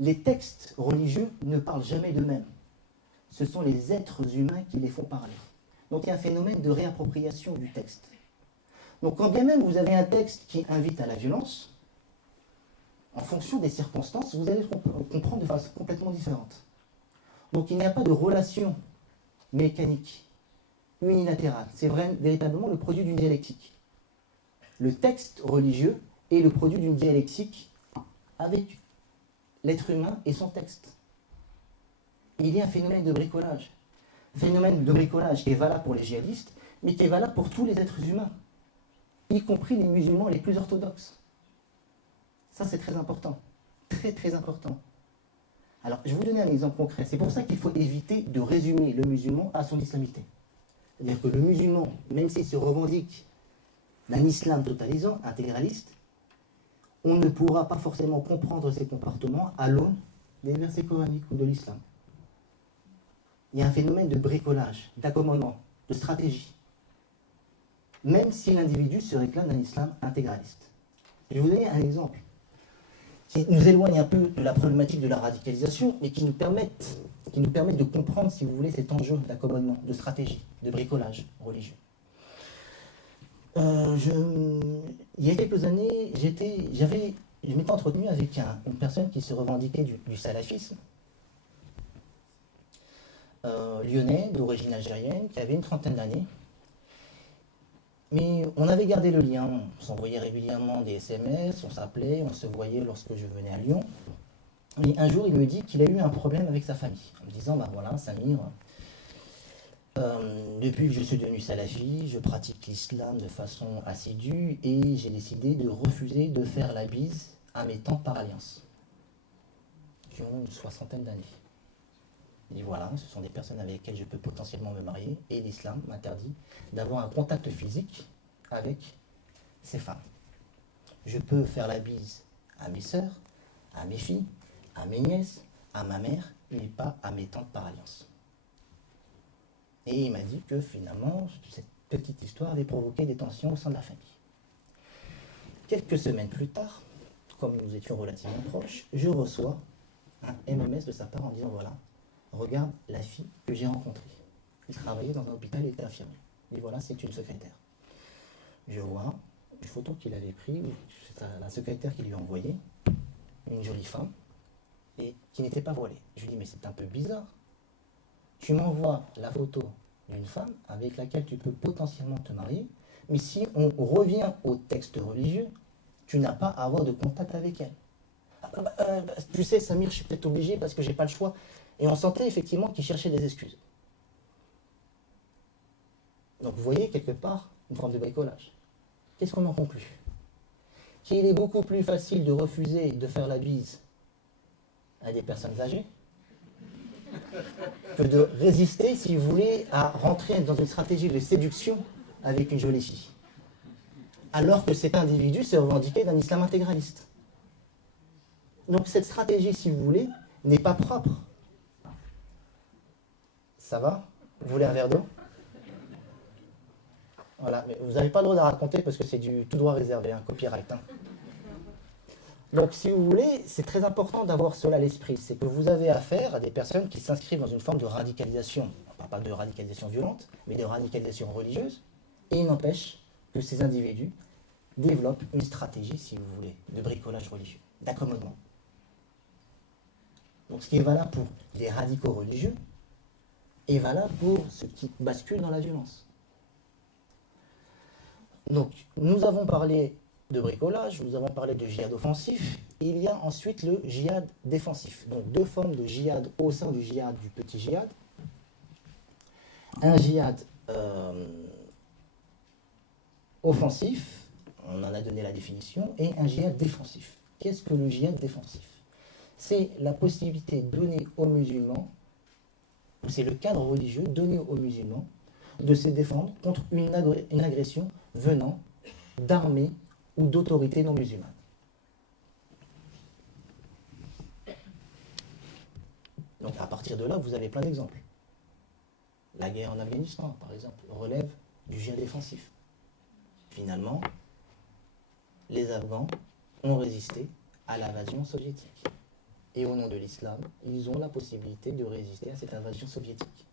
les textes religieux ne parlent jamais d'eux-mêmes. Ce sont les êtres humains qui les font parler. Donc il y a un phénomène de réappropriation du texte. Donc quand bien même vous avez un texte qui invite à la violence, en fonction des circonstances, vous allez comprendre de façon complètement différente. Donc il n'y a pas de relation mécanique, unilatérale. C'est véritablement le produit d'une dialectique. Le texte religieux est le produit d'une dialectique avec l'être humain et son texte. Il y a un phénomène de bricolage. Phénomène de bricolage qui est valable pour les djihadistes, mais qui est valable pour tous les êtres humains, y compris les musulmans les plus orthodoxes. Ça, c'est très important. Très, très important. Alors, je vais vous donner un exemple concret. C'est pour ça qu'il faut éviter de résumer le musulman à son islamité. C'est-à-dire que le musulman, même s'il se revendique d'un islam totalisant, intégraliste, on ne pourra pas forcément comprendre ses comportements à l'aune des versets coraniques ou de l'islam. Il y a un phénomène de bricolage, d'accommodement, de stratégie, même si l'individu se réclame d'un islam intégraliste. Je vais vous donner un exemple qui nous éloigne un peu de la problématique de la radicalisation, mais qui nous permettent de comprendre, si vous voulez, cet enjeu d'accommodement, de stratégie, de bricolage religieux. Il y a quelques années, je m'étais entretenu avec une personne qui se revendiquait du salafisme, lyonnais, d'origine algérienne, qui avait une trentaine d'années. Mais on avait gardé le lien, on s'envoyait régulièrement des SMS, on s'appelait, on se voyait lorsque je venais à Lyon. Et un jour, il me dit qu'il a eu un problème avec sa famille, en me disant, bah voilà, Samir, depuis que je suis devenu salafi, je pratique l'islam de façon assidue et j'ai décidé de refuser de faire la bise à mes tantes par alliance, qui ont une soixantaine d'années. Il dit voilà, ce sont des personnes avec lesquelles je peux potentiellement me marier et l'islam m'interdit d'avoir un contact physique avec ces femmes. Je peux faire la bise à mes sœurs, à mes filles, à mes nièces, à ma mère, mais pas à mes tantes par alliance. Et il m'a dit que finalement, cette petite histoire avait provoqué des tensions au sein de la famille. Quelques semaines plus tard, comme nous étions relativement proches, je reçois un MMS de sa part en disant voilà, regarde la fille que j'ai rencontrée. Il travaillait dans un hôpital et était infirmier. Et voilà, c'est une secrétaire. Je vois une photo qu'il avait prise, la secrétaire qui lui a envoyé, une jolie femme, et qui n'était pas voilée. Je lui dis, mais c'est un peu bizarre. Tu m'envoies la photo d'une femme avec laquelle tu peux potentiellement te marier, mais si on revient au texte religieux, tu n'as pas à avoir de contact avec elle. Tu sais, Samir, je suis peut-être obligé parce que j'ai pas le choix. Et on sentait effectivement qu'il cherchait des excuses. Donc vous voyez quelque part une forme de bricolage. Qu'est-ce qu'on en conclut? Qu'il est beaucoup plus facile de refuser de faire la bise à des personnes âgées que de résister, si vous voulez, à rentrer dans une stratégie de séduction avec une jolie fille. Alors que cet individu s'est revendiqué d'un islam intégraliste. Donc cette stratégie, si vous voulez, n'est pas propre. Ça va? Vous voulez un verre d'eau? Voilà, mais vous n'avez pas le droit de la raconter parce que c'est du tout droit réservé, un copyright. Hein. Donc si vous voulez, c'est très important d'avoir cela à l'esprit. C'est que vous avez affaire à des personnes qui s'inscrivent dans une forme de radicalisation. On ne parle pas de radicalisation violente, mais de radicalisation religieuse. Et il n'empêche que ces individus développent une stratégie, si vous voulez, de bricolage religieux, d'accommodement. Donc ce qui est valable pour les radicaux religieux est valable pour ceux qui basculent dans la violence. Donc nous avons parlé de bricolage, nous avons parlé de djihad offensif, et il y a ensuite le djihad défensif. Donc deux formes de djihad au sein du djihad du petit djihad. Un djihad offensif, on en a donné la définition, et un djihad défensif. Qu'est-ce que le djihad défensif? C'est la possibilité donnée aux musulmans, c'est le cadre religieux donné aux musulmans de se défendre contre une agression venant d'armées ou d'autorités non musulmanes. Donc à partir de là, vous avez plein d'exemples. La guerre en Afghanistan, par exemple, relève du djihad défensif. Finalement, les Afghans ont résisté à l'invasion soviétique. et au nom de l'islam, ils ont la possibilité de résister à cette invasion soviétique.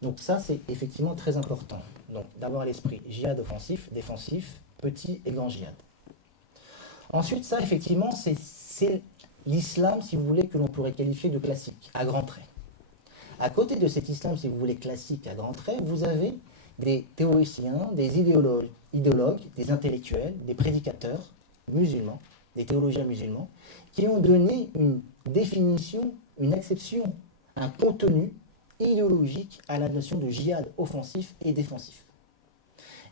Donc ça, c'est effectivement très important. Donc d'avoir à l'esprit djihad offensif, défensif, petit et grand djihad. Ensuite, ça, effectivement, c'est l'islam, si vous voulez, que l'on pourrait qualifier de classique, à grands traits. À côté de cet islam, si vous voulez, classique à grands traits, vous avez des théoriciens, des idéologues, des intellectuels, des prédicateurs musulmans, des théologiens musulmans, qui ont donné une définition, une acception, un contenu idéologique à la notion de djihad offensif et défensif.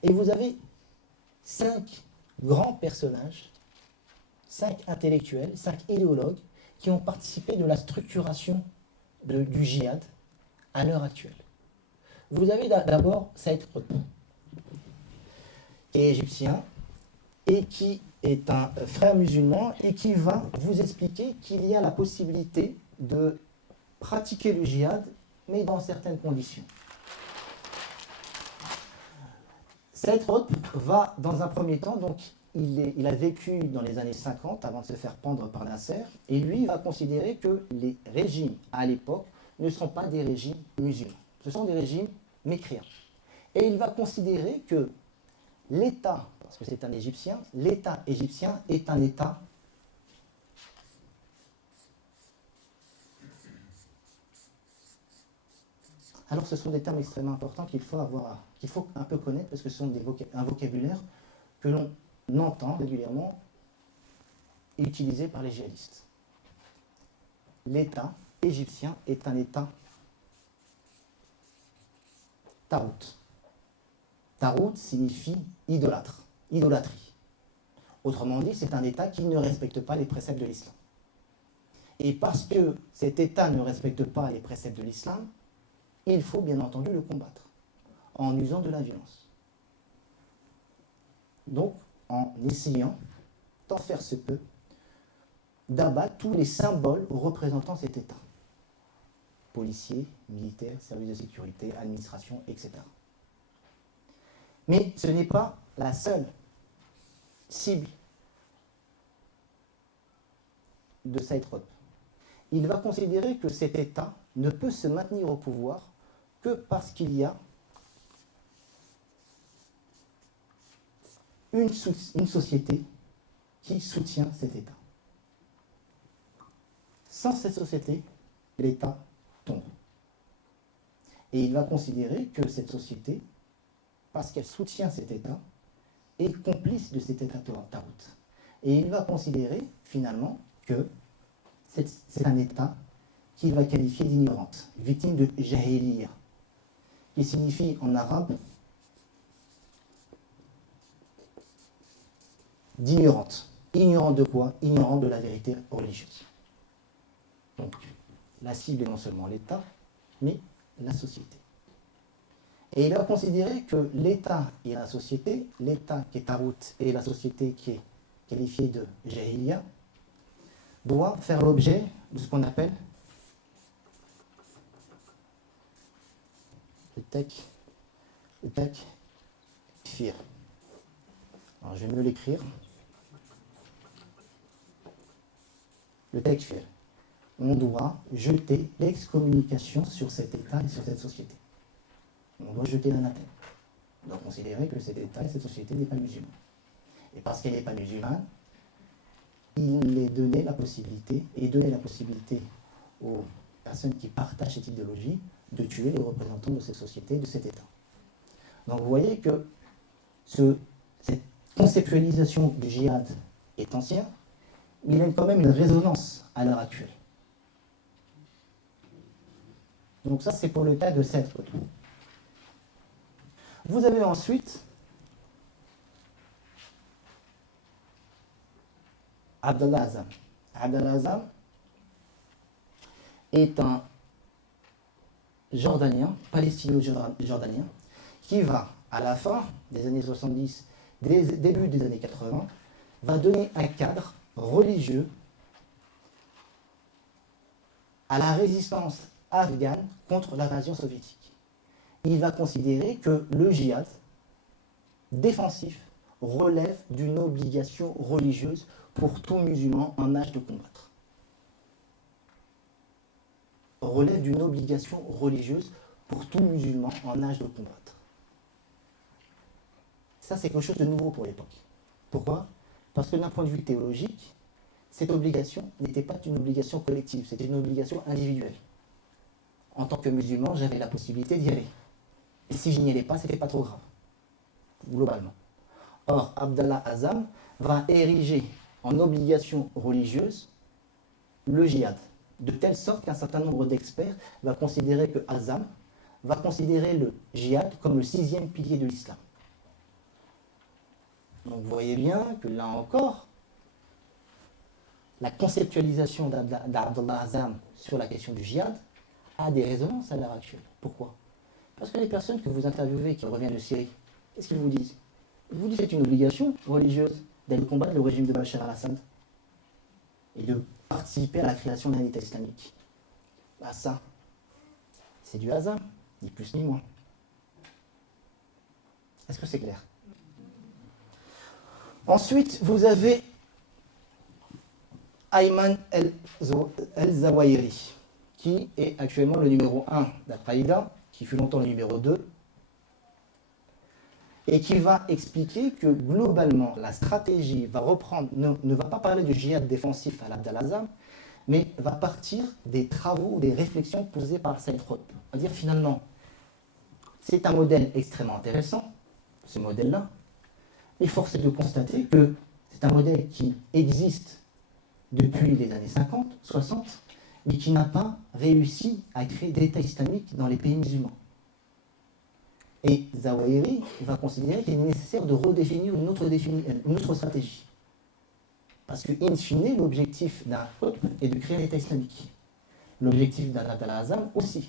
Et vous avez 5 grands personnages, 5 intellectuels, 5 idéologues qui ont participé de la structuration du djihad à l'heure actuelle. Vous avez d'abord Saïd Qutb, qui est égyptien et qui est un frère musulman et qui va vous expliquer qu'il y a la possibilité de pratiquer le djihad, mais dans certaines conditions. Saïd Qutb va, dans un premier temps, donc il a vécu dans les années 50 avant de se faire pendre par Nasser, et lui va considérer que les régimes à l'époque ne sont pas des régimes musulmans, ce sont des régimes mécréants. Et il va considérer que l'État, parce que c'est un Égyptien, l'État égyptien est un État alors ce sont des termes extrêmement importants qu'il faut un peu connaître, parce que ce sont un vocabulaire que l'on entend régulièrement utilisé par les djihadistes. L'État égyptien est un État tarout. Tarout signifie idolâtre, idolâtrie. Autrement dit, c'est un État qui ne respecte pas les préceptes de l'islam. Et parce que cet État ne respecte pas les préceptes de l'islam, il faut bien entendu le combattre en usant de la violence. Donc, en essayant, tant faire se peut, d'abattre tous les symboles représentant cet État. Policiers, militaires, services de sécurité, administration, etc. Mais ce n'est pas la seule cible de Saïd Qutb. Il va considérer que cet État ne peut se maintenir au pouvoir que parce qu'il y a une société qui soutient cet État. Sans cette société, l'État tombe. Et il va considérer que cette société, parce qu'elle soutient cet État, est complice de cet État tarout. Et il va considérer, finalement, que c'est un État qu'il va qualifier d'ignorante, victime de jahiliya, qui signifie en arabe d'ignorante. Ignorante de quoi? Ignorante de la vérité religieuse. Donc, la cible est non seulement l'État, mais la société. Et il va considérer que l'État et la société, l'État qui est tarout et la société qui est qualifiée de jahiliya, doivent faire l'objet de ce qu'on appelle le takfir. Alors je vais mieux l'écrire. Le takfir. On doit jeter l'excommunication sur cet État et sur cette société. On doit jeter l'anathème. On doit considérer que cet État et cette société n'est pas musulmane. Et parce qu'elle n'est pas musulmane, il est donné la possibilité, aux personnes qui partagent cette idéologie, de tuer les représentants de cette société, de cet État. Donc vous voyez que cette conceptualisation du djihad est ancienne, mais il a quand même une résonance à l'heure actuelle. Donc ça, c'est pour le cas de cette photo. Vous avez ensuite Abdallah Azzam. Abdallah Azzam est un Jordanien, palestino-jordanien, qui va, à la fin des années 70, début des années 80, va donner un cadre religieux à la résistance afghane contre l'invasion soviétique. Il va considérer que le djihad défensif relève d'une obligation religieuse pour tout musulman en âge de combattre. Relève d'une obligation religieuse pour tout musulman en âge de combattre. Ça, c'est quelque chose de nouveau pour l'époque. Pourquoi? Parce que d'un point de vue théologique, cette obligation n'était pas une obligation collective, c'était une obligation individuelle. En tant que musulman, j'avais la possibilité d'y aller. Et si je n'y allais pas, ce n'était pas trop grave, globalement. Or, Abdallah Azzam va ériger en obligation religieuse le djihad, de telle sorte qu'un certain nombre d'experts va considérer que Azzam va considérer le djihad comme le 6e pilier de l'islam. Donc vous voyez bien que là encore, la conceptualisation d'Abdallah Azzam sur la question du djihad a des résonances à l'heure actuelle. Pourquoi? Parce que les personnes que vous interviewez qui reviennent de Syrie, qu'est-ce qu'ils vous disent? Ils vous disent que c'est une obligation religieuse d'aller combattre le régime de Bachar al-Assad et de participer à la création d'un État islamique. Bah ça, c'est du hasard, ni plus ni moins. Est-ce que c'est clair? Ensuite, vous avez Ayman el-Zawahiri, qui est actuellement le numéro 1 d'Al-Qaïda, qui fut longtemps le numéro 2, et qui va expliquer que globalement, la stratégie va reprendre, ne va pas parler du djihad défensif à l'Abdallah Azzam, mais va partir des travaux, des réflexions posées par Saïd Qutb. On va dire finalement, c'est un modèle extrêmement intéressant, ce modèle-là, et force est de constater que c'est un modèle qui existe depuis les années 50, 60, mais qui n'a pas réussi à créer d'État islamique dans les pays musulmans. Et Zawahiri va considérer qu'il est nécessaire de redéfinir une autre stratégie. Parce que, in fine, l'objectif d'un peuple est de créer un État islamique. L'objectif d'Abdallah Azzam aussi.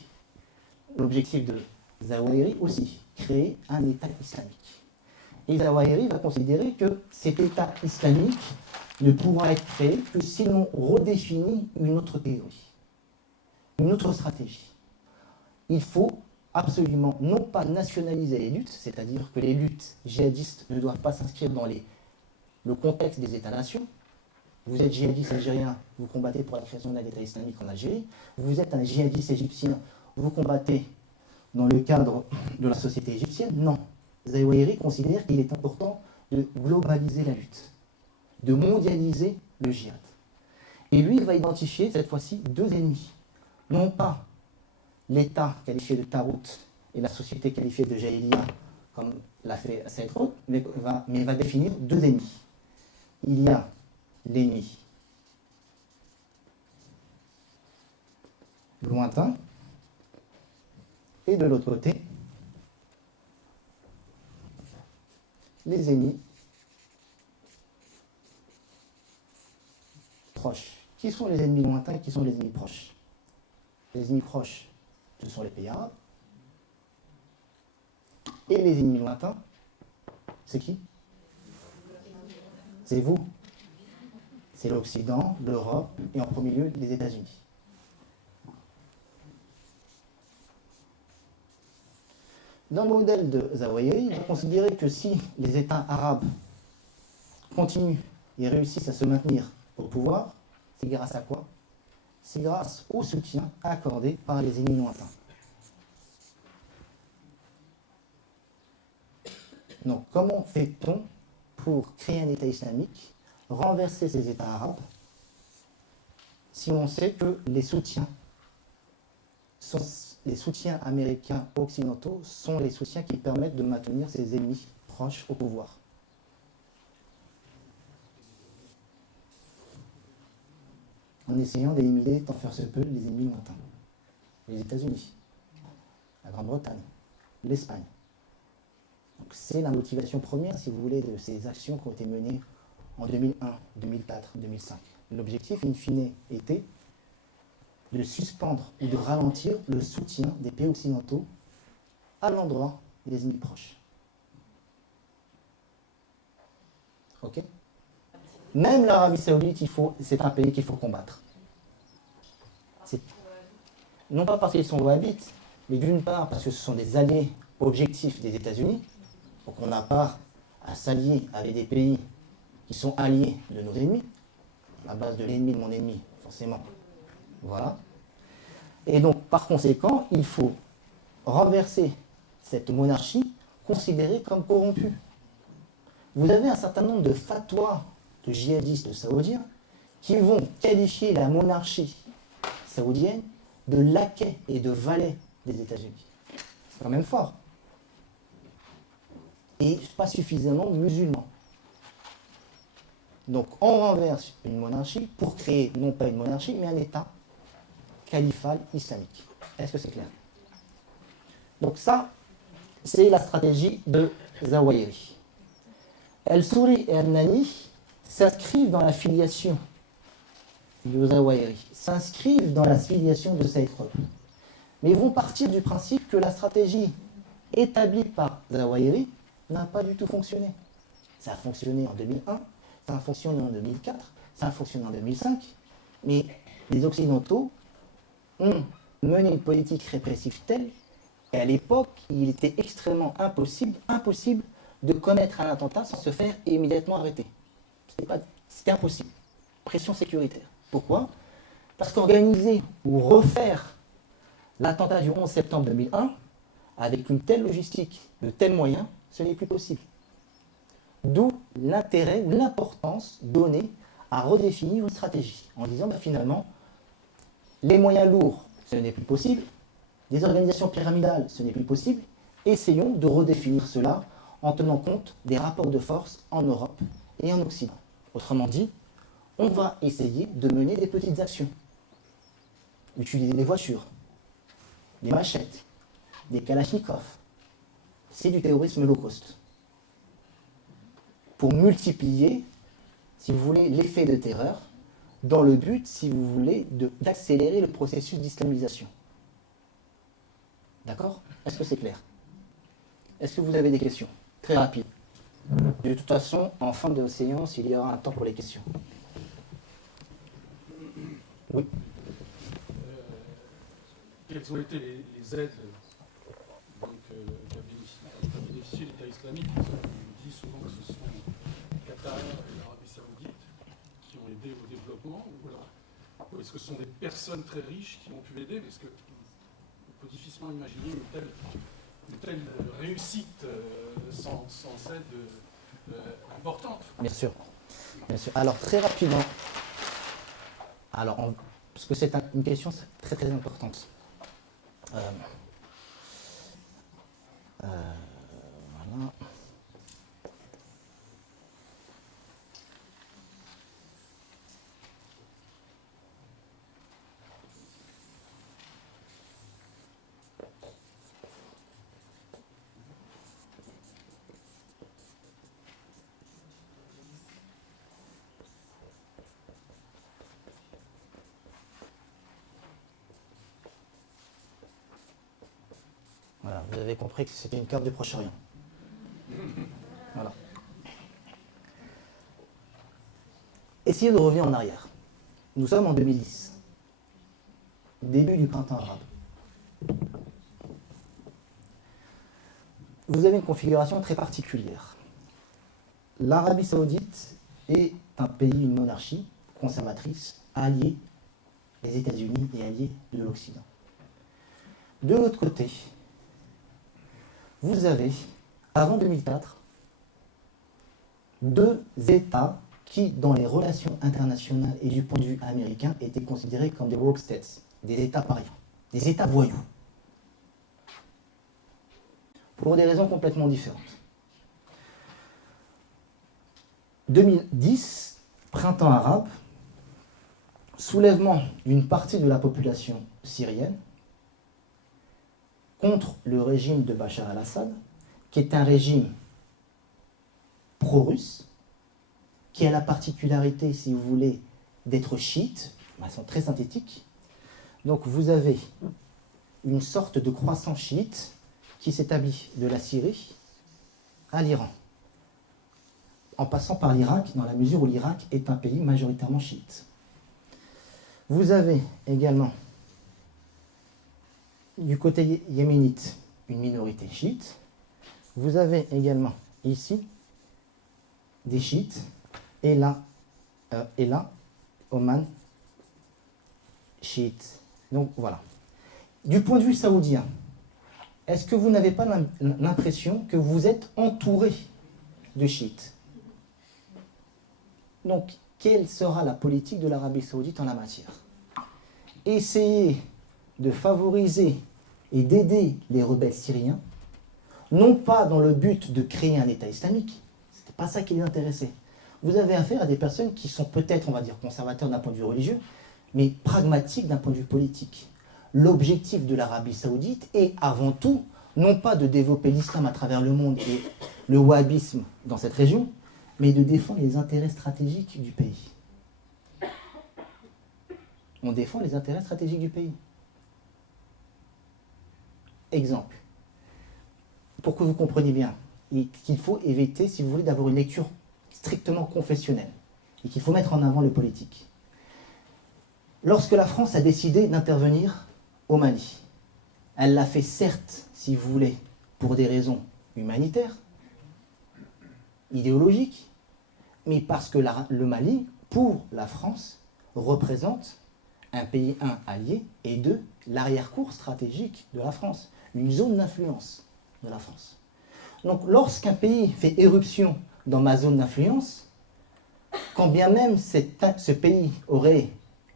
L'objectif de Zawahiri aussi, créer un État islamique. Et Zawahiri va considérer que cet État islamique ne pourra être créé que si l'on redéfinit une autre théorie, une autre stratégie. Il faut absolument non pas nationaliser les luttes, c'est-à-dire que les luttes djihadistes ne doivent pas s'inscrire dans le contexte des États-nations. Vous êtes djihadiste algérien, vous combattez pour la création d'un État islamique en Algérie. Vous êtes un djihadiste égyptien, vous combattez dans le cadre de la société égyptienne. Non. Zawahiri considère qu'il est important de globaliser la lutte, de mondialiser le djihad. Et lui, il va identifier cette fois-ci deux ennemis. Non pas l'État qualifié de Tarout et la société qualifiée de Jahiliya, comme l'a fait Saïd Qutb, mais va définir deux ennemis. Il y a l'ennemi lointain, et de l'autre côté, les ennemis proches. Qui sont les ennemis lointains et qui sont les ennemis proches? Les ennemis proches, ce sont les pays arabes. Et les ennemis lointains, c'est qui? C'est vous. C'est l'Occident, l'Europe et en premier lieu les États-Unis. Dans le modèle de Zawahiri, il va considérer que si les États arabes continuent et réussissent à se maintenir au pouvoir, c'est grâce à quoi? C'est grâce au soutien accordé par les ennemis lointains. Donc, comment fait-on pour créer un État islamique, renverser ces États arabes, si on sait que les soutiens américains occidentaux sont les soutiens qui permettent de maintenir ces ennemis proches au pouvoir? En essayant d'éliminer, tant faire se peut, les ennemis lointains. Les États-Unis, la Grande-Bretagne, l'Espagne. Donc c'est la motivation première, si vous voulez, de ces actions qui ont été menées en 2001, 2004, 2005. L'objectif, in fine, était de suspendre ou de ralentir le soutien des pays occidentaux à l'endroit des ennemis proches. Ok? Même l'Arabie Saoudite, c'est un pays qu'il faut combattre. Non pas parce qu'ils sont wahhabites, mais d'une part parce que ce sont des alliés objectifs des États-Unis. Donc on n'a pas à s'allier avec des pays qui sont alliés de nos ennemis, à base de l'ennemi de mon ennemi, forcément. Voilà. Et donc, par conséquent, il faut renverser cette monarchie considérée comme corrompue. Vous avez un certain nombre de fatwas de djihadistes saoudiens qui vont qualifier la monarchie saoudienne de laquais et de valet des États-Unis. C'est quand même fort. Et pas suffisamment musulmans. Donc on renverse une monarchie pour créer non pas une monarchie, mais un État califal islamique. Est-ce que c'est clair? Donc ça, c'est la stratégie de Zawahiri. El-Souri et El-Nani s'inscrivent dans la filiation de Zawahiri, s'inscrivent dans la filiation de Saïd Qutb. Mais ils vont partir du principe que la stratégie établie par Zawahiri n'a pas du tout fonctionné. Ça a fonctionné en 2001, ça a fonctionné en 2004, ça a fonctionné en 2005, mais les Occidentaux ont mené une politique répressive telle qu'à l'époque, il était extrêmement impossible de commettre un attentat sans se faire immédiatement arrêter. C'était impossible. Pression sécuritaire. Pourquoi? Parce qu'organiser ou refaire l'attentat du 11 septembre 2001, avec une telle logistique, de tels moyens, ce n'est plus possible. D'où l'intérêt ou l'importance donnée à redéfinir une stratégie, en disant finalement, les moyens lourds, ce n'est plus possible, des organisations pyramidales, ce n'est plus possible, essayons de redéfinir cela en tenant compte des rapports de force en Europe et en Occident. Autrement dit, on va essayer de mener des petites actions, utiliser des voitures, des machettes, des kalachnikovs. C'est du terrorisme low cost. Pour multiplier, si vous voulez, l'effet de terreur, dans le but, si vous voulez, d'accélérer le processus d'islamisation. D'accord? Est-ce que c'est clair? Est-ce que vous avez des questions? Très rapides. De toute façon, en fin de séance, il y aura un temps pour les questions. Oui. Quelles ont été les aides qu'a bénéficié l'État islamique? On dit souvent que ce sont Qatar et l'Arabie Saoudite qui ont aidé au développement, ou alors est-ce que ce sont des personnes très riches qui ont pu aider? Parce qu'on peut difficilement imaginer une telle réussite sans aide importante. Bien sûr. Bien sûr. Alors, très rapidement, parce que c'est une question très très importante. Voilà. Voilà, vous avez compris que c'était une carte du Proche-Orient. Voilà. Essayez de revenir en arrière. Nous sommes en 2010, début du printemps arabe. Vous avez une configuration très particulière. L'Arabie Saoudite est un pays, une monarchie conservatrice, alliée des États-Unis et alliée de l'Occident. De l'autre côté, vous avez, avant 2004, deux États qui, dans les relations internationales et du point de vue américain, étaient considérés comme des rogue states, des États parias, des États voyous, pour des raisons complètement différentes. 2010, printemps arabe, soulèvement d'une partie de la population syrienne contre le régime de Bachar al-Assad, qui est un régime pro-russe, qui a la particularité, si vous voulez, d'être chiite. Elles sont très synthétiques. Donc vous avez une sorte de croissant chiite qui s'établit de la Syrie à l'Iran, en passant par l'Irak, dans la mesure où l'Irak est un pays majoritairement chiite. Vous avez également, du côté yéménite, une minorité chiite. Vous avez également ici des chiites, et là, Oman, chiite. Donc voilà. Du point de vue saoudien, est-ce que vous n'avez pas l'impression que vous êtes entouré de chiites? Donc, quelle sera la politique de l'Arabie saoudite en la matière? Essayer de favoriser et d'aider les rebelles syriens, non pas dans le but de créer un État islamique, ce n'était pas ça qui les intéressait. Vous avez affaire à des personnes qui sont peut-être, on va dire, conservateurs d'un point de vue religieux, mais pragmatiques d'un point de vue politique. L'objectif de l'Arabie saoudite est avant tout, non pas de développer l'islam à travers le monde et le wahhabisme dans cette région, mais de défendre les intérêts stratégiques du pays. On défend les intérêts stratégiques du pays. Exemple, pour que vous compreniez bien, qu'il faut éviter, si vous voulez, d'avoir une lecture strictement confessionnelle et qu'il faut mettre en avant le politique. Lorsque la France a décidé d'intervenir au Mali, elle l'a fait certes, si vous voulez, pour des raisons humanitaires, idéologiques, mais parce que le Mali, pour la France, représente un pays, un, allié, et deux, l'arrière-cour stratégique de la France, une zone d'influence de la France. Donc lorsqu'un pays fait éruption dans ma zone d'influence, quand bien même ce pays aurait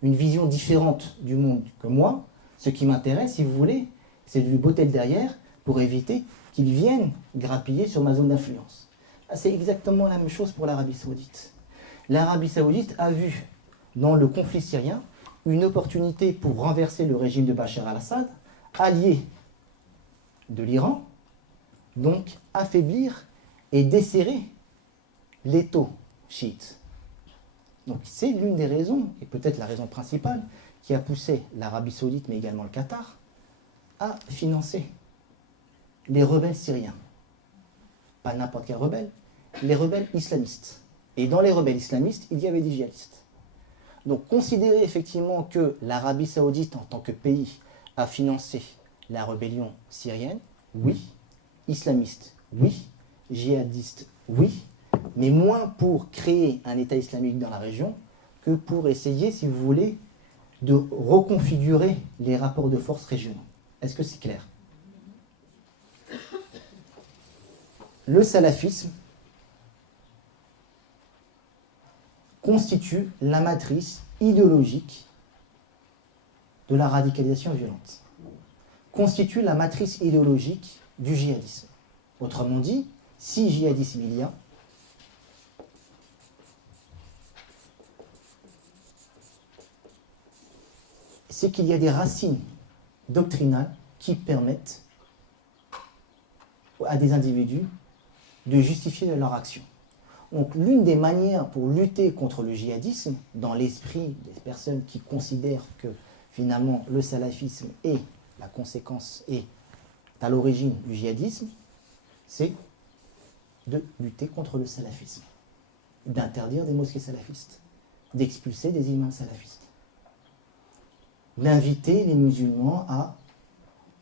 une vision différente du monde que moi, ce qui m'intéresse, si vous voulez, c'est de lui botter le derrière pour éviter qu'il vienne grappiller sur ma zone d'influence. C'est exactement la même chose pour l'Arabie saoudite. L'Arabie saoudite a vu dans le conflit syrien une opportunité pour renverser le régime de Bachar al-Assad, allié de l'Iran, donc affaiblir et desserrer l'étau chiite. Donc c'est l'une des raisons, et peut-être la raison principale, qui a poussé l'Arabie saoudite, mais également le Qatar, à financer les rebelles syriens. Pas n'importe quel rebelle, les rebelles islamistes. Et dans les rebelles islamistes, il y avait des djihadistes. Donc considérer effectivement que l'Arabie saoudite, en tant que pays, a financé la rébellion syrienne, oui. Islamiste, oui. Djihadiste, oui. Mais moins pour créer un État islamique dans la région que pour essayer, si vous voulez, de reconfigurer les rapports de force régionaux. Est-ce que c'est clair? Le salafisme constitue la matrice idéologique de la radicalisation violente, constitue la matrice idéologique du djihadisme. Autrement dit, si djihadisme il y a, c'est qu'il y a des racines doctrinales qui permettent à des individus de justifier leur action. Donc l'une des manières pour lutter contre le djihadisme, dans l'esprit des personnes qui considèrent que finalement le salafisme est la conséquence, est à l'origine du djihadisme, c'est de lutter contre le salafisme, d'interdire des mosquées salafistes, d'expulser des imams salafistes, d'inviter les musulmans à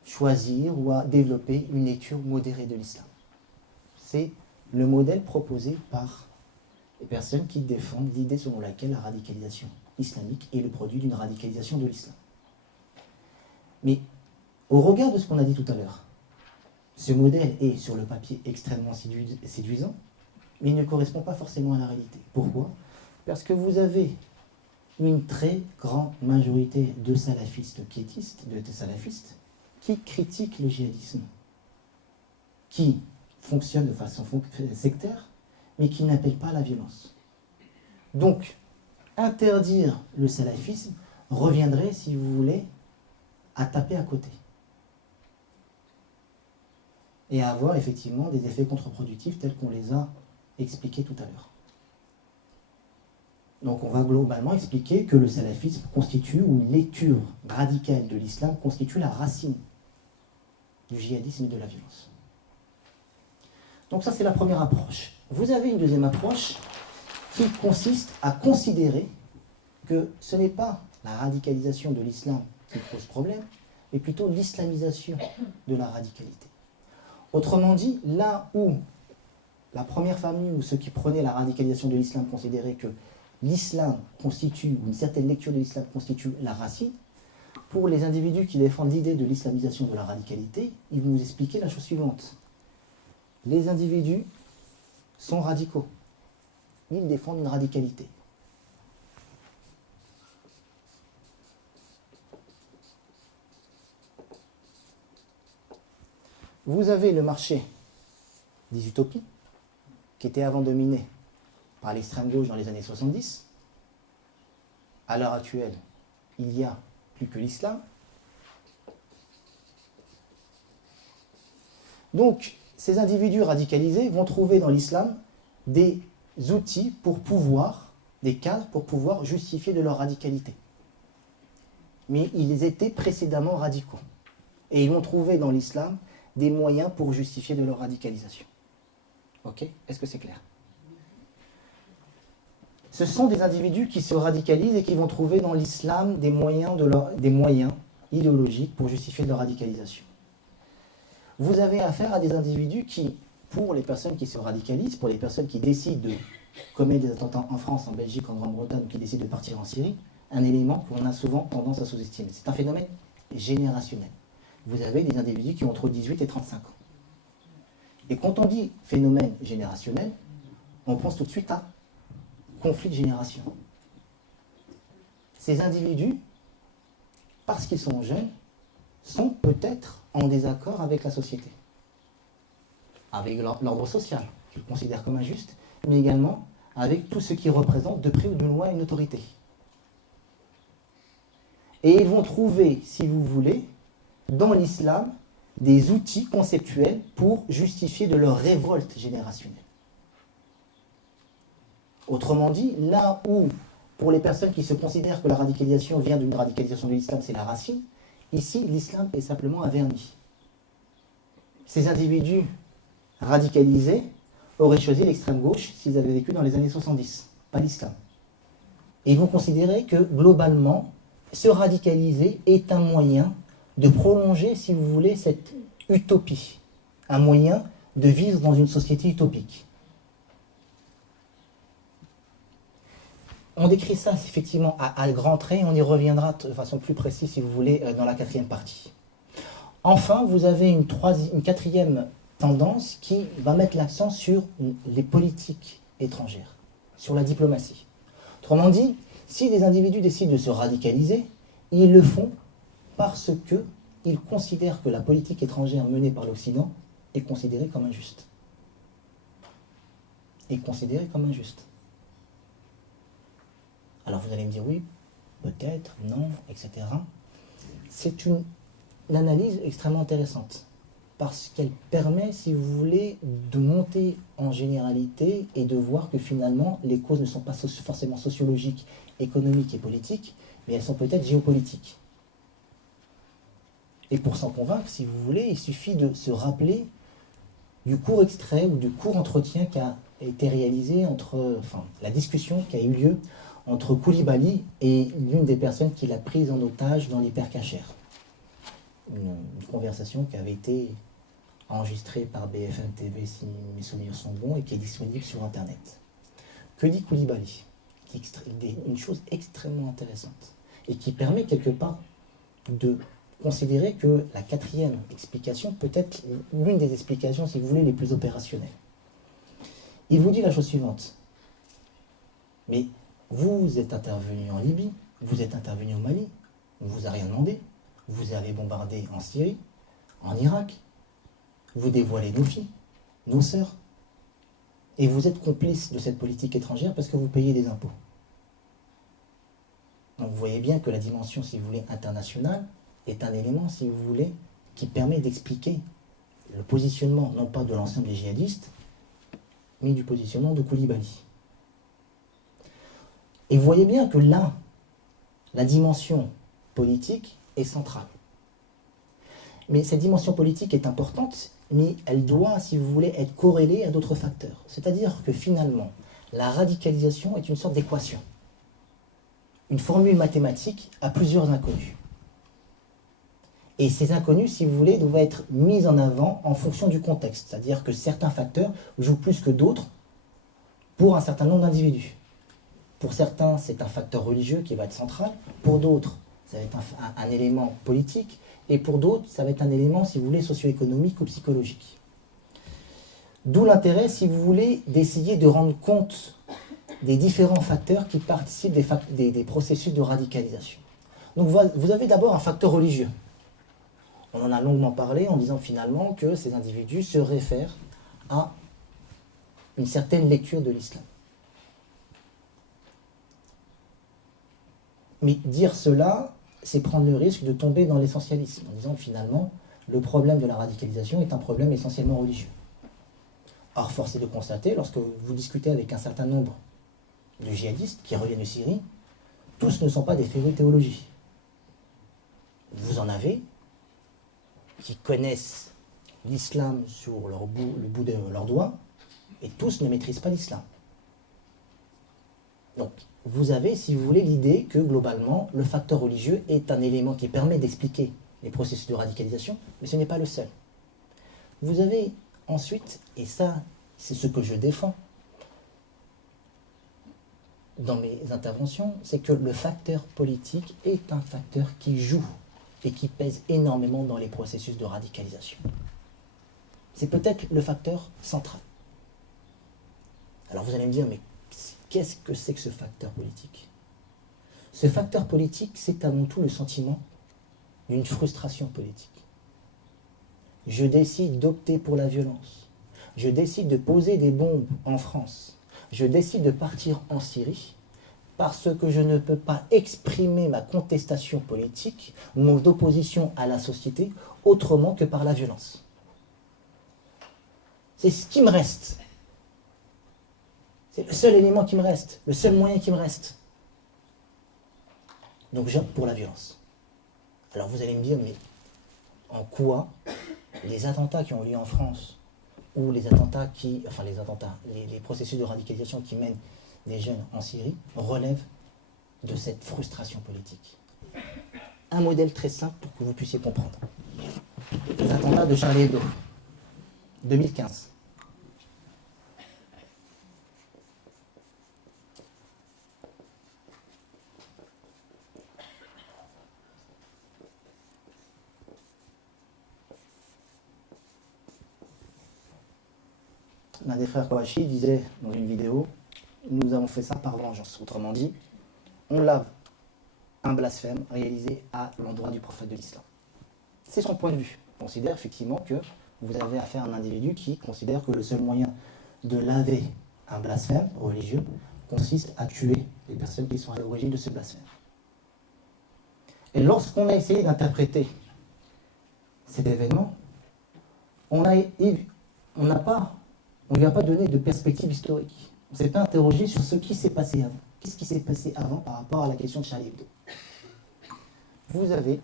choisir ou à développer une lecture modérée de l'islam. C'est le modèle proposé par les personnes qui défendent l'idée selon laquelle la radicalisation islamique est le produit d'une radicalisation de l'islam. Mais au regard de ce qu'on a dit tout à l'heure, ce modèle est sur le papier extrêmement séduisant, mais il ne correspond pas forcément à la réalité. Pourquoi? Parce que vous avez une très grande majorité de salafistes quiétistes, de salafistes, qui critiquent le djihadisme, qui fonctionnent de façon sectaire, mais qui n'appellent pas à la violence. Donc, interdire le salafisme reviendrait, si vous voulez, à taper à côté. Et à avoir effectivement des effets contre-productifs tels qu'on les a expliqués tout à l'heure. Donc on va globalement expliquer que le salafisme constitue, ou une lecture radicale de l'islam constitue la racine du djihadisme et de la violence. Donc ça c'est la première approche. Vous avez une deuxième approche qui consiste à considérer que ce n'est pas la radicalisation de l'islam qui pose problème, mais plutôt l'islamisation de la radicalité. Autrement dit, là où la première famille ou ceux qui prenaient la radicalisation de l'islam considéraient que l'islam constitue, ou une certaine lecture de l'islam constitue la racine, pour les individus qui défendent l'idée de l'islamisation de la radicalité, ils vont nous expliquer la chose suivante. Les individus sont radicaux. Ils défendent une radicalité. Vous avez le marché des utopies, qui était avant dominé par l'extrême gauche dans les années 70. À l'heure actuelle, il n'y a plus que l'islam. Donc, ces individus radicalisés vont trouver dans l'islam des outils pour pouvoir, des cadres pour pouvoir justifier de leur radicalité. Mais ils étaient précédemment radicaux. Et ils vont trouver dans l'islam des moyens pour justifier de leur radicalisation. Ok? Est-ce que c'est clair? Ce sont des individus qui se radicalisent et qui vont trouver dans l'islam des moyens idéologiques pour justifier de leur radicalisation. Vous avez affaire à des individus qui, pour les personnes qui se radicalisent, pour les personnes qui décident de commettre des attentats en France, en Belgique, en Grande-Bretagne, ou qui décident de partir en Syrie, un élément qu'on a souvent tendance à sous-estimer. C'est un phénomène générationnel. Vous avez des individus qui ont entre 18 et 35 ans. Et quand on dit phénomène générationnel, on pense tout de suite à conflit de génération. Ces individus, parce qu'ils sont jeunes, sont peut-être en désaccord avec la société, avec l'ordre social, qu'ils considèrent comme injuste, mais également avec tout ce qui représente de près ou de loin une autorité. Et ils vont trouver, si vous voulez, dans l'islam, des outils conceptuels pour justifier de leur révolte générationnelle. Autrement dit, là où, pour les personnes qui se considèrent que la radicalisation vient d'une radicalisation de l'islam, c'est la racine, ici, l'islam est simplement un vernis. Ces individus radicalisés auraient choisi l'extrême gauche s'ils avaient vécu dans les années 70, pas l'islam. Et ils vont considérer que, globalement, se radicaliser est un moyen de prolonger, si vous voulez, cette utopie, un moyen de vivre dans une société utopique. On décrit ça effectivement à grands traits, on y reviendra de façon plus précise, si vous voulez, dans la quatrième partie. Enfin, vous avez une quatrième tendance qui va mettre l'accent sur les politiques étrangères, sur la diplomatie. Autrement dit, si des individus décident de se radicaliser, ils le font parce qu'ils considèrent que la politique étrangère menée par l'Occident est considérée comme injuste. Est considérée comme injuste. Alors vous allez me dire oui, peut-être, non, etc. C'est une analyse extrêmement intéressante parce qu'elle permet, si vous voulez, de monter en généralité et de voir que finalement les causes ne sont pas forcément sociologiques, économiques et politiques, mais elles sont peut-être géopolitiques. Et pour s'en convaincre, si vous voulez, il suffit de se rappeler du court extrait ou du court entretien qui a été réalisé la discussion qui a eu lieu entre Koulibaly et l'une des personnes qui l'a prise en otage dans l'hypercachère. Une conversation qui avait été enregistrée par BFM TV, si mes souvenirs sont bons, et qui est disponible sur Internet. Que dit Koulibaly? Une chose extrêmement intéressante, et qui permet quelque part de considérer que la quatrième explication peut être l'une des explications, si vous voulez, les plus opérationnelles. Il vous dit la chose suivante. Mais vous êtes intervenu en Libye, vous êtes intervenu au Mali, on ne vous a rien demandé, vous avez bombardé en Syrie, en Irak, vous dévoilez nos filles, nos sœurs, et vous êtes complice de cette politique étrangère parce que vous payez des impôts. Donc vous voyez bien que la dimension, si vous voulez, internationale, est un élément, si vous voulez, qui permet d'expliquer le positionnement, non pas de l'ensemble des djihadistes, mais du positionnement de Koulibaly. Et vous voyez bien que là, la dimension politique est centrale. Mais cette dimension politique est importante, mais elle doit, si vous voulez, être corrélée à d'autres facteurs. C'est-à-dire que finalement, la radicalisation est une sorte d'équation. Une formule mathématique à plusieurs inconnus. Et ces inconnus, si vous voulez, doivent être mis en avant en fonction du contexte. C'est-à-dire que certains facteurs jouent plus que d'autres pour un certain nombre d'individus. Pour certains, c'est un facteur religieux qui va être central. Pour d'autres, ça va être un élément politique. Et pour d'autres, ça va être un élément, si vous voulez, socio-économique ou psychologique. D'où l'intérêt, si vous voulez, d'essayer de rendre compte des différents facteurs qui participent des processus de radicalisation. Donc vous avez d'abord un facteur religieux. On en a longuement parlé en disant finalement que ces individus se réfèrent à une certaine lecture de l'islam. Mais dire cela, c'est prendre le risque de tomber dans l'essentialisme, en disant finalement, le problème de la radicalisation est un problème essentiellement religieux. Or, force est de constater, lorsque vous discutez avec un certain nombre de djihadistes qui reviennent de Syrie, tous ne sont pas des férus de théologie. Vous en avez qui connaissent l'islam sur le bout de leurs doigts, et tous ne maîtrisent pas l'islam. Donc, vous avez, si vous voulez, l'idée que, globalement, le facteur religieux est un élément qui permet d'expliquer les processus de radicalisation, mais ce n'est pas le seul. Vous avez ensuite, et ça, c'est ce que je défends dans mes interventions, c'est que le facteur politique est un facteur qui joue et qui pèse énormément dans les processus de radicalisation. C'est peut-être le facteur central. Alors vous allez me dire, mais qu'est-ce que c'est que ce facteur politique? Ce facteur politique, c'est avant tout le sentiment d'une frustration politique. Je décide d'opter pour la violence. Je décide de poser des bombes en France. Je décide de partir en Syrie parce que je ne peux pas exprimer ma contestation politique, mon opposition à la société, autrement que par la violence. C'est ce qui me reste. C'est le seul élément qui me reste, le seul moyen qui me reste. Donc j'opte pour la violence. Alors vous allez me dire, mais en quoi les attentats qui ont lieu en France, ou les processus de radicalisation qui mènent des jeunes en Syrie, relèvent de cette frustration politique? Un modèle très simple pour que vous puissiez comprendre. Les attentats de Charlie Hebdo, 2015. L'un des frères Kouachi disait dans une vidéo, nous avons fait ça par vengeance. Autrement dit, on lave un blasphème réalisé à l'endroit du prophète de l'islam. C'est son point de vue. Il considère effectivement que vous avez affaire à un individu qui considère que le seul moyen de laver un blasphème religieux consiste à tuer les personnes qui sont à l'origine de ce blasphème. Et lorsqu'on a essayé d'interpréter cet événement, on ne lui a pas donné de perspective historique. On ne s'est pas interrogé sur ce qui s'est passé avant. Qu'est-ce qui s'est passé avant par rapport à la question de Charlie Hebdo? Vous avez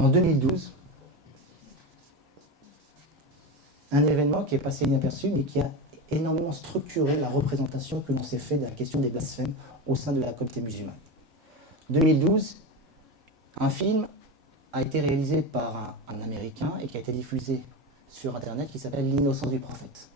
en 2012 un événement qui est passé inaperçu mais qui a énormément structuré la représentation que l'on s'est fait de la question des blasphèmes au sein de la communauté musulmane. 2012, un film a été réalisé par un Américain et qui a été diffusé sur Internet qui s'appelle L'innocence du prophète.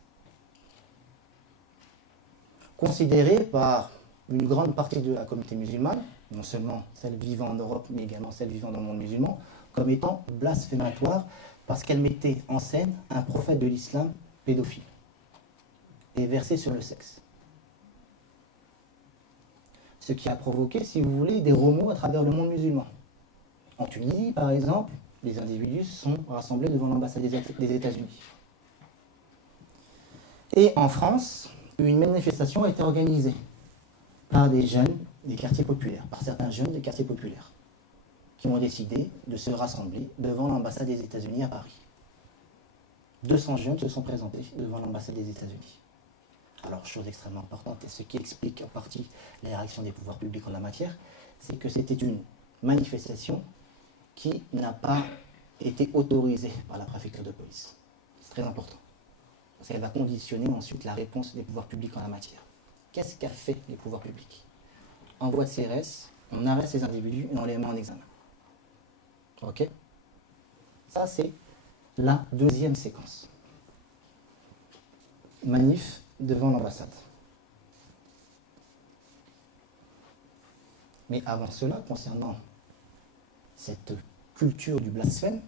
Considéré par une grande partie de la communauté musulmane, non seulement celle vivant en Europe, mais également celle vivant dans le monde musulman, comme étant blasphématoire parce qu'elle mettait en scène un prophète de l'islam pédophile et versé sur le sexe. Ce qui a provoqué, si vous voulez, des remous à travers le monde musulman. En Tunisie, par exemple, les individus sont rassemblés devant l'ambassade des États-Unis. Et en France, une manifestation a été organisée par des jeunes des quartiers populaires, par certains jeunes des quartiers populaires, qui ont décidé de se rassembler devant l'ambassade des États-Unis à Paris. 200 jeunes se sont présentés devant l'ambassade des États-Unis. Alors, chose extrêmement importante, et ce qui explique en partie la réaction des pouvoirs publics en la matière, c'est que c'était une manifestation qui n'a pas été autorisée par la préfecture de police. C'est très important, parce qu'elle va conditionner ensuite la réponse des pouvoirs publics en la matière. Qu'est-ce qu'a fait les pouvoirs publics? Envoi de CRS, on arrête les individus et on les met en examen. Ok? Ça, c'est la deuxième séquence. Manif devant l'ambassade. Mais avant cela, concernant cette culture du blasphème,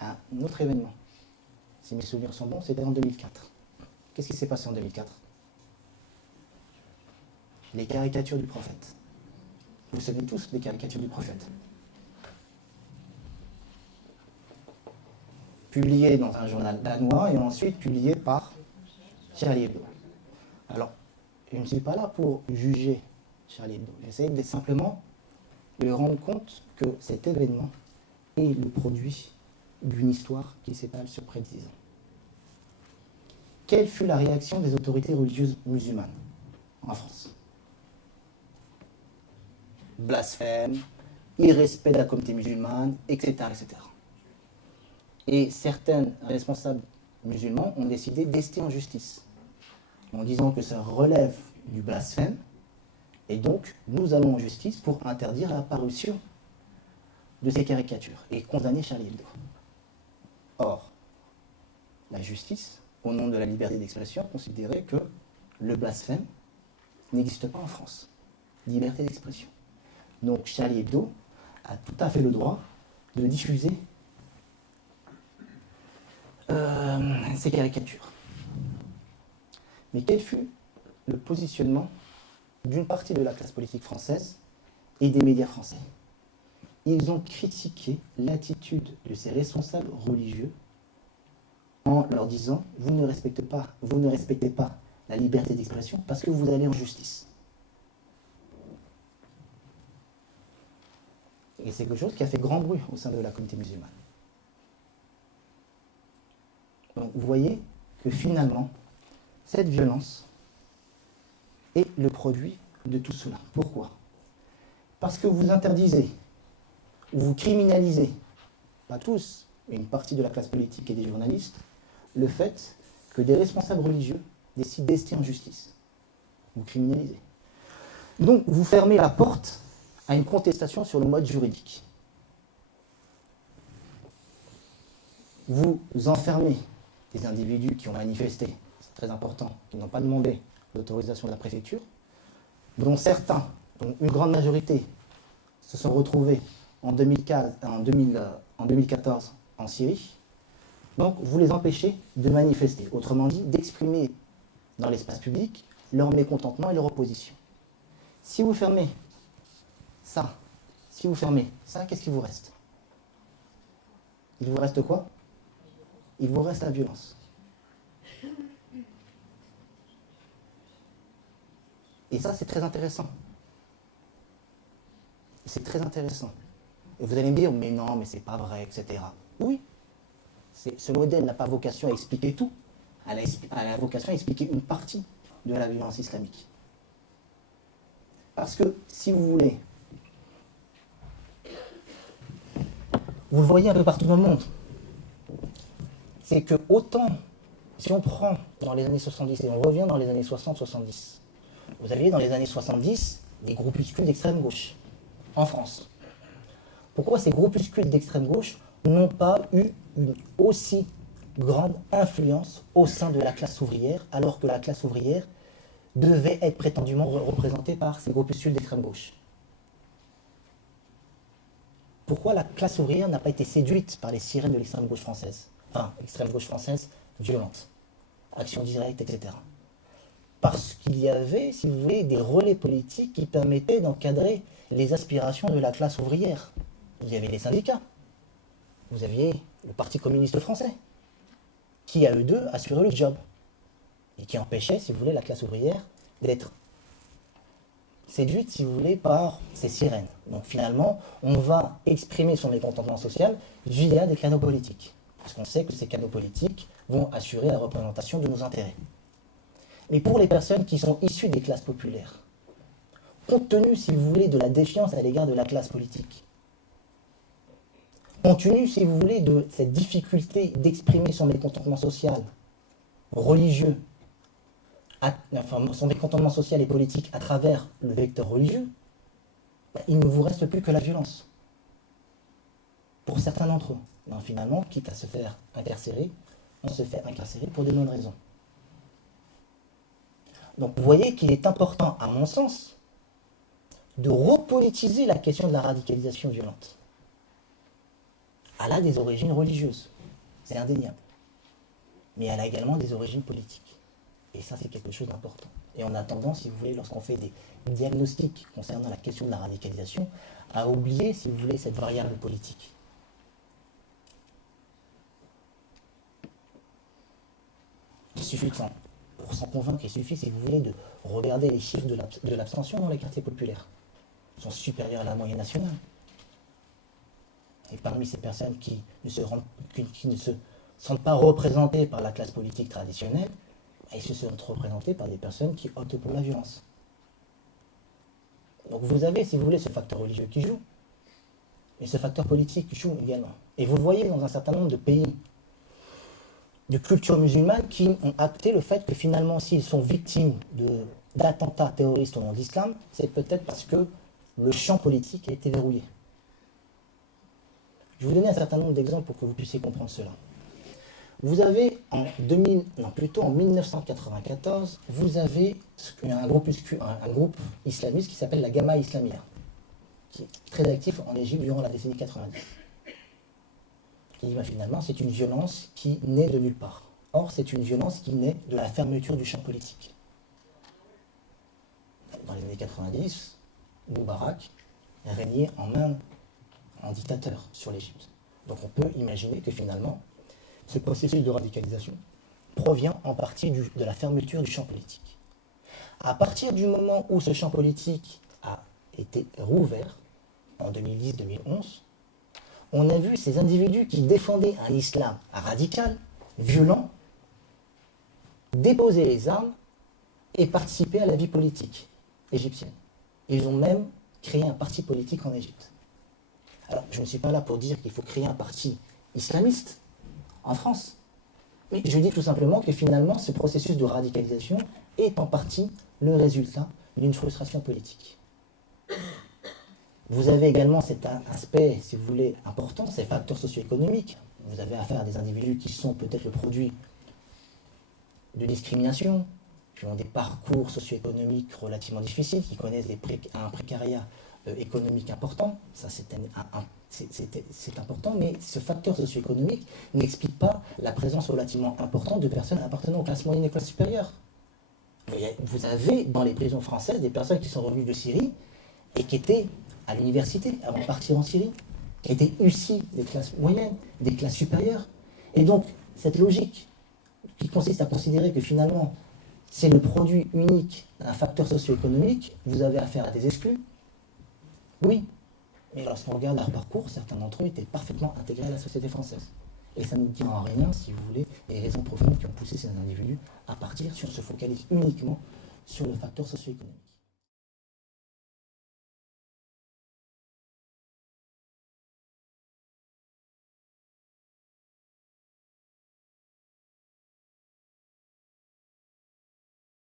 un autre événement, si mes souvenirs sont bons, c'était en 2004. Qu'est-ce qui s'est passé en 2004? Les caricatures du prophète. Vous savez tous les caricatures du prophète. Publiées dans un journal danois et ensuite publiées par Charlie Hebdo. Alors, je ne suis pas là pour juger Charlie Hebdo. J'essaie simplement de rendre compte que cet événement est le produit d'une histoire qui s'étale sur près de 10 ans. Quelle fut la réaction des autorités religieuses musulmanes en France? Blasphème, irrespect de la communauté musulmane, etc., etc. Et certains responsables musulmans ont décidé d'ester en justice, en disant que ça relève du blasphème, et donc nous allons en justice pour interdire la parution de ces caricatures et condamner Charlie Hebdo. Or, la justice, au nom de la liberté d'expression, considérait que le blasphème n'existe pas en France. Liberté d'expression. Donc Charlie Hebdo a tout à fait le droit de diffuser ces caricatures. Mais quel fut le positionnement d'une partie de la classe politique française et des médias français? Ils ont critiqué l'attitude de ces responsables religieux en leur disant « vous ne respectez pas la liberté d'expression parce que vous allez en justice ». Et c'est quelque chose qui a fait grand bruit au sein de la communauté musulmane. Donc vous voyez que finalement, cette violence est le produit de tout cela. Pourquoi? Parce que vous interdisez, ou vous criminalisez, pas tous, mais une partie de la classe politique et des journalistes, le fait que des responsables religieux décident d'ester en justice. Vous criminalisez. Donc vous fermez la porte à une contestation sur le mode juridique. Vous enfermez des individus qui ont manifesté, c'est très important, qui n'ont pas demandé l'autorisation de la préfecture, dont certains, dont une grande majorité, se sont retrouvés en 2014 en Syrie. Donc vous les empêchez de manifester, autrement dit d'exprimer dans l'espace public leur mécontentement et leur opposition. Si vous fermez ça, qu'est-ce qu'il vous reste? Il vous reste quoi? Il vous reste la violence. Et ça, c'est très intéressant. C'est très intéressant. Et vous allez me dire, mais non, mais c'est pas vrai, etc. Oui, ce modèle n'a pas vocation à expliquer tout. Elle a vocation à expliquer une partie de la violence islamique. Parce que, si vous voulez, vous le voyez un peu partout dans le monde, c'est que autant, si on prend dans les années 70 et on revient dans les années 60-70, vous aviez dans les années 70 des groupuscules d'extrême gauche en France. Pourquoi ces groupuscules d'extrême gauche n'ont pas eu une aussi grande influence au sein de la classe ouvrière, alors que la classe ouvrière devait être prétendument représentée par ces groupuscules d'extrême gauche? Pourquoi la classe ouvrière n'a pas été séduite par les sirènes de l'extrême gauche française? Enfin, l'extrême gauche française violente, action directe, etc. Parce qu'il y avait, si vous voulez, des relais politiques qui permettaient d'encadrer les aspirations de la classe ouvrière. Vous aviez les syndicats, vous aviez le Parti communiste français, qui à eux deux assuraient le job, et qui empêchait, si vous voulez, la classe ouvrière d'être séduite, si vous voulez, par ces sirènes. Donc finalement, on va exprimer son mécontentement social via des canaux politiques. Parce qu'on sait que ces canaux politiques vont assurer la représentation de nos intérêts. Mais pour les personnes qui sont issues des classes populaires, compte tenu, si vous voulez, de la défiance à l'égard de la classe politique, compte tenu, si vous voulez, de cette difficulté d'exprimer son mécontentement social, religieux, son mécontentement social et politique à travers le vecteur religieux, il ne vous reste plus que la violence. Pour certains d'entre eux. Ben, finalement, quitte à se faire incarcérer, on se fait incarcérer pour des bonnes raisons. Donc vous voyez qu'il est important, à mon sens, de repolitiser la question de la radicalisation violente. Elle a des origines religieuses, c'est indéniable. Mais elle a également des origines politiques. Et ça, c'est quelque chose d'important. Et on a tendance, si vous voulez, lorsqu'on fait des diagnostics concernant la question de la radicalisation, à oublier, si vous voulez, cette variable politique. Il suffit pour s'en convaincre, il suffit, si vous voulez, de regarder les chiffres de l'abstention dans les quartiers populaires. Ils sont supérieurs à la moyenne nationale. Et parmi ces personnes qui ne se sentent pas représentées par la classe politique traditionnelle, ils se sont représentés par des personnes qui optent pour la violence. Donc vous avez, si vous voulez, ce facteur religieux qui joue, mais ce facteur politique joue également. Et vous le voyez dans un certain nombre de pays de culture musulmane qui ont acté le fait que finalement, s'ils sont victimes d'attentats terroristes au nom de l'islam, c'est peut-être parce que le champ politique a été verrouillé. Je vais vous donner un certain nombre d'exemples pour que vous puissiez comprendre cela. Vous avez en 1994, vous avez un groupe islamiste qui s'appelle la Gamma Islamia, qui est très actif en Égypte durant la décennie 90. Qui finalement, c'est une violence qui naît de nulle part. Or, c'est une violence qui naît de la fermeture du champ politique. Dans les années 90, Moubarak régnait en dictateur sur l'Égypte. Donc on peut imaginer que finalement, ce processus de radicalisation provient en partie de la fermeture du champ politique. À partir du moment où ce champ politique a été rouvert, en 2010-2011, on a vu ces individus qui défendaient un islam radical, violent, déposer les armes et participer à la vie politique égyptienne. Ils ont même créé un parti politique en Égypte. Alors, je ne suis pas là pour dire qu'il faut créer un parti islamiste en France, mais je dis tout simplement que finalement, ce processus de radicalisation est en partie le résultat d'une frustration politique. Vous avez également cet aspect, si vous voulez, important, ces facteurs socio-économiques. Vous avez affaire à des individus qui sont peut-être le produit de discrimination, qui ont des parcours socio-économiques relativement difficiles, qui connaissent un précariat économique important. Ça, c'est important, mais ce facteur socio-économique n'explique pas la présence relativement importante de personnes appartenant aux classes moyennes et classes supérieures. Vous avez dans les prisons françaises des personnes qui sont revenues de Syrie et qui étaient à l'université avant de partir en Syrie, qui étaient issus des classes moyennes, des classes supérieures. Et donc, cette logique qui consiste à considérer que finalement, c'est le produit unique d'un facteur socio-économique, vous avez affaire à des exclus. Oui, mais lorsqu'on regarde leur parcours, certains d'entre eux étaient parfaitement intégrés à la société française. Et ça ne tient en rien, si vous voulez, les raisons profondes qui ont poussé ces individus à partir si on se focalise uniquement sur le facteur socio-économique.